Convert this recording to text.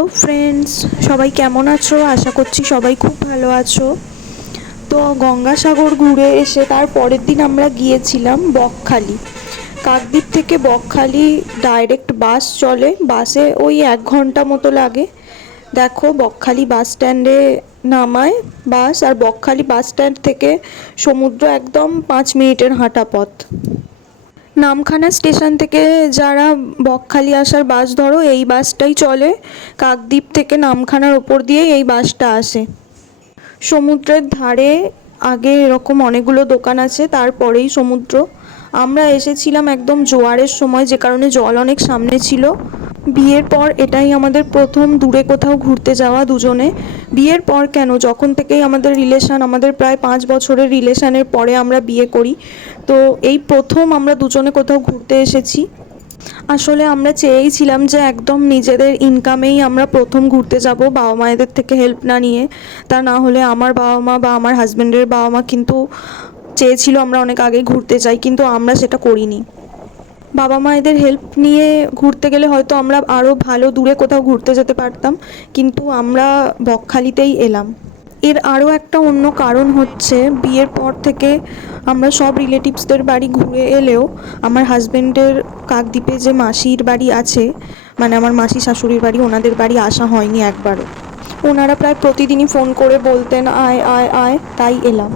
Hello friends, সবাই কেমন আছো? আশা করছি সবাই খুব ভালো আছো। তো গঙ্গাসাগর ঘুরে এসে তার পরের দিন আমরা গিয়েছিলাম বকখালি। কাকদ্বীপ থেকে বকখালি ডাইরেক্ট বাস চলে, বাসে ওই 1 ঘন্টা মতো লাগে। দেখো, বকখালি বাস স্ট্যান্ডে নামায় বাস, আর বকখালি বাস স্ট্যান্ড থেকে সমুদ্র একদম 5 মিনিটের হাঁটা পথ। নামখানা স্টেশন থেকে যারা বকখালি আসার বাস ধরো, এই বাসটাই চলে। কাকদ্বীপ থেকে নামখানার ওপর দিয়ে এই বাসটা আসে। সমুদ্রের ধারে আগে এরকম অনেকগুলো দোকান আছে, তারপরেই সমুদ্র। আমরা এসেছিলাম একদম জোয়ারের সময়, যে কারণে জল অনেক সামনে ছিল। বিয়ের পর এটাই আমাদের প্রথম দূরে কোথাও ঘুরতে যাওয়া দুজনে। বিয়ের পর কেন, যখন থেকেই আমাদের রিলেশান, আমাদের প্রায় 5 বছরের রিলেশানের পরে আমরা বিয়ে করি। তো এই প্রথম আমরা দুজনে কোথাও ঘুরতে এসেছি। আসলে আমরা চেয়েইছিলাম যে একদম নিজেদের ইনকামেই আমরা প্রথম ঘুরতে যাব, বাবা মায়েদের থেকে হেল্প না নিয়ে। তা না হলে আমার বাবা মা বা আমার হাজব্যান্ডের বাবা মা কিন্তু চেয়েছিল আমরা অনেক আগেই ঘুরতে যাই, কিন্তু আমরা সেটা করিনি। বাবা মায়েদের হেল্প নিয়ে ঘুরতে গেলে হয়তো আমরা আরও ভালো দূরে কোথাও ঘুরতে যেতে পারতাম, কিন্তু আমরা বকখালিতেই এলাম। এর আরও একটা অন্য কারণ হচ্ছে, বিয়ের পর থেকে আমরা সব রিলেটিভসদের বাড়ি ঘুরে এলেও আমার হাজব্যান্ডের কাকদ্বীপে যে মাসির বাড়ি আছে, মানে আমার মাসি শাশুড়ির বাড়ি, ওনাদের বাড়ি আসা হয়নি একবারও। ওনারা প্রায় প্রতিদিনই ফোন করে বলতেন আয় আয় আয়, তাই এলাম।